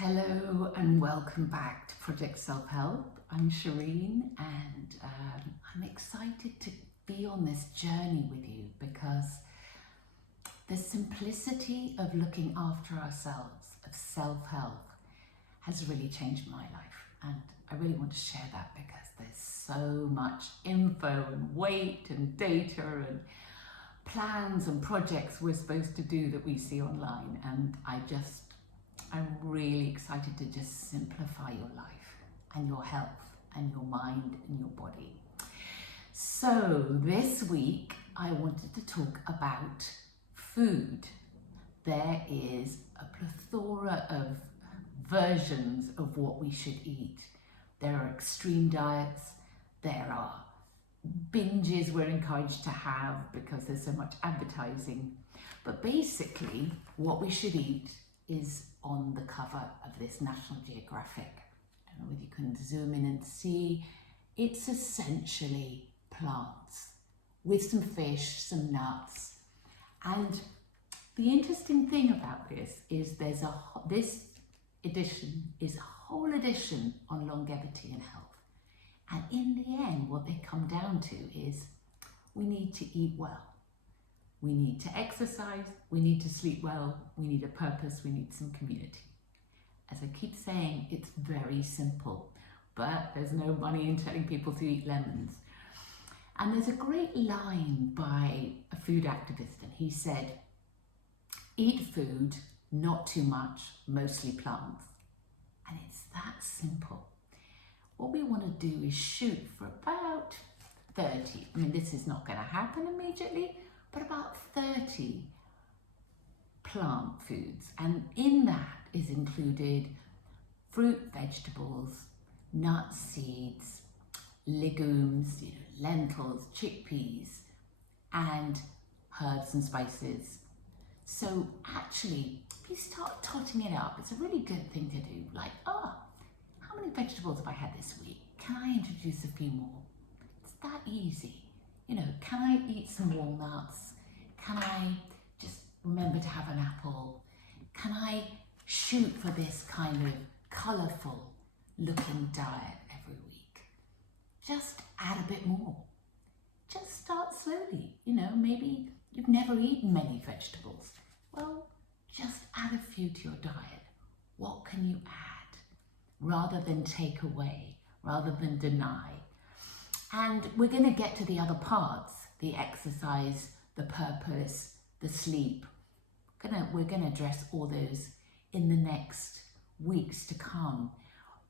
Hello and welcome back to Project Self-Help. I'm Shireen and I'm excited to be on this journey with you because the simplicity of looking after ourselves, of self-help, has really changed my life, and I really want to share that because there's so much info and weight and data and plans and projects we're supposed to do that we see online, and I'm really excited to just simplify your life and your health and your mind and your body. So this week I wanted to talk about food. There is a plethora of versions of what we should eat. There are extreme diets, there are binges we're encouraged to have because there's so much advertising. But basically what we should eat is on the cover of this National Geographic. I don't know whether you can zoom in and see. It's essentially plants with some fish, some nuts. And the interesting thing about this is this edition is a whole edition on longevity and health. And in the end, what they come down to is we need to eat well. We need to exercise, we need to sleep well, we need a purpose, we need some community. As I keep saying, it's very simple, but there's no money in telling people to eat lemons. And there's a great line by a food activist, and he said, eat food, not too much, mostly plants. And it's that simple. What we want to do is shoot for about 30. I mean, this is not going to happen immediately, but about 30 plant foods, and in that is included fruit, vegetables, nuts, seeds, legumes, lentils, chickpeas, and herbs and spices. So actually, if you start totting it up, it's a really good thing to do. Like, how many vegetables have I had this week? Can I introduce a few more? It's that easy. Can I eat some walnuts? Can I just remember to have an apple? Can I shoot for this kind of colourful looking diet every week? Just add a bit more. Just start slowly. Maybe you've never eaten many vegetables. Well, just add a few to your diet. What can you add? Rather than take away, rather than deny. And we're going to get to the other parts, the exercise, the purpose, the sleep. We're going to address all those in the next weeks to come.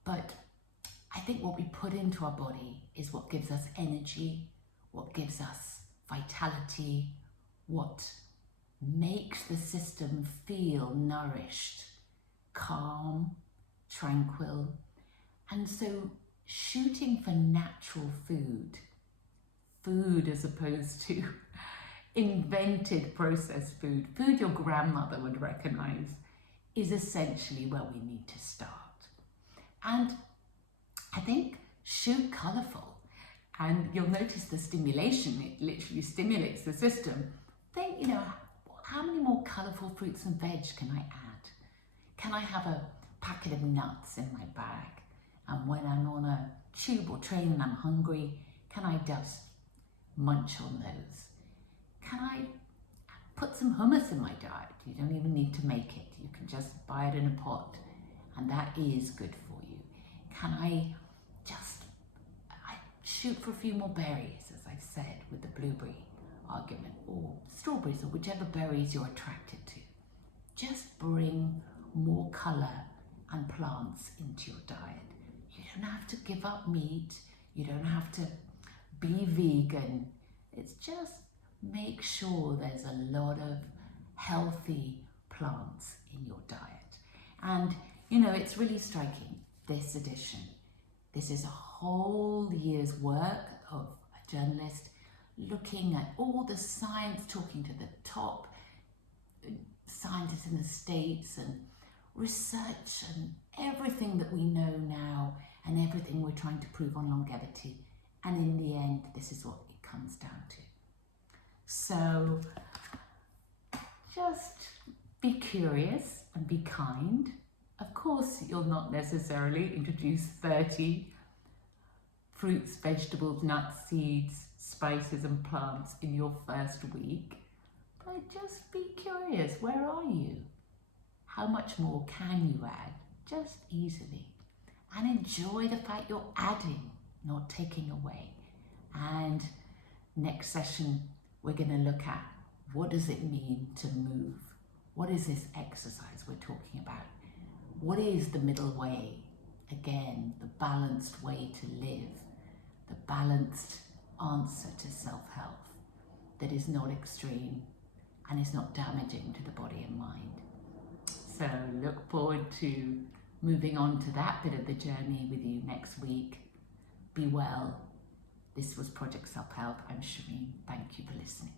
But I think what we put into our body is what gives us energy, what gives us vitality, what makes the system feel nourished, calm, tranquil. And so shooting for natural food as opposed to invented processed food your grandmother would recognize, is essentially where we need to start. And I think shoot colourful, and you'll notice the stimulation, it literally stimulates the system. Think, how many more colourful fruits and veg can I add? Can I have a packet of nuts in my bag? And when I'm on a tube or train and I'm hungry, can I just munch on those? Can I put some hummus in my diet? You don't even need to make it. You can just buy it in a pot, and that is good for you. Can I shoot for a few more berries, as I said, with the blueberry argument, or strawberries, or whichever berries you're attracted to. Just bring more colour and plants into your diet. You don't have to give up meat. You don't have to be vegan. It's just make sure there's a lot of healthy plants in your diet. And, it's really striking, this edition. This is a whole year's work of a journalist looking at all the science, talking to the top scientists in the States, and research and everything that we know now and everything we're trying to prove on longevity. And in the end, this is what it comes down to. So just be curious and be kind Of course, you'll not necessarily introduce 30 fruits, vegetables, nuts, seeds, spices and plants in your first week, but just be curious, where are you? How much more can you add, just easily? And enjoy the fact you're adding, not taking away. And next session, we're going to look at what does it mean to move? What is this exercise we're talking about? What is the middle way? Again, the balanced way to live, the balanced answer to self-health that is not extreme and is not damaging to the body and mind. So look forward to moving on to that bit of the journey with you next week. Be well. This was Project Self-Help. I'm Shireen. Thank you for listening.